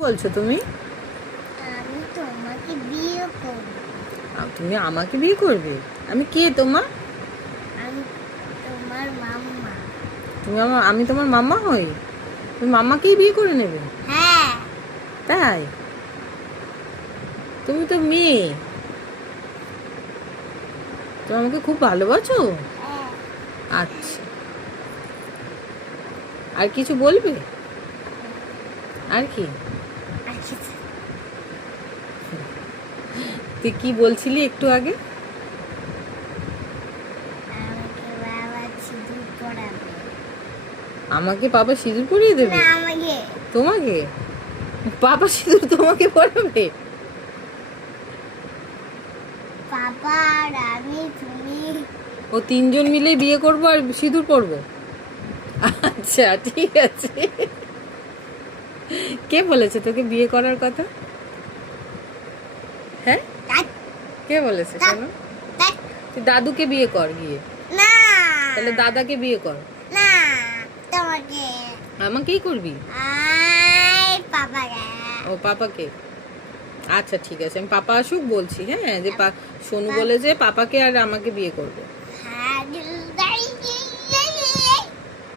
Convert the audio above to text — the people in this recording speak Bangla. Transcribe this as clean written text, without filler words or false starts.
বলছো তুমি? আমি তোমাকে বিয়ে করব। তুমি আমাকে বিয়ে করবে? আমি কে তোমার? আমি তোমার মাম্মা। আমি তোমার মাম্মা হই? তুমি মাম্মাকেই বিয়ে করে নেবে? হ্যাঁ। তাই? তুমি তো মেয়ে, তুমি আমাকে খুব ভালোবাসো? হ্যাঁ। আচ্ছা, আর কিছু বলবে? আর কি? আর কিছু? তুই কি বলছিলি একটু আগে? আমাকে বাবা সিঁদুর পরাবে। আমাকে বাবা সিঁদুর পরিয়ে দেবে? না, আমাকে। তোমাকে? বাবা সিঁদুর তোমাকে পরাবে? বাবা আর আমি, তুমি। ও তিনজন মিলে বিয়ে করবো আর সিঁদুর পরবো? আচ্ছা, ঠিক আছে। কে বলেছে তোকে বিয়ে করার কথা? হ্যাঁ, ধ্যাৎ, কে বলেছে? ধ্যাৎ, কেন? ধ্যাৎ। তুই দাদুকে বিয়ে কর গিয়ে। না। তাহলে দাদাকে বিয়ে কর। না, তোমাকে। আমাকেই করবি? পাপাকে। ও পাপাকে? আচ্ছা ঠিক আছে, আমি পাপা আসুক বলছি, হ্যাঁ, যে সোনু পাপা- বলে যে পাপাকে আর আমাকে বিয়ে করবে।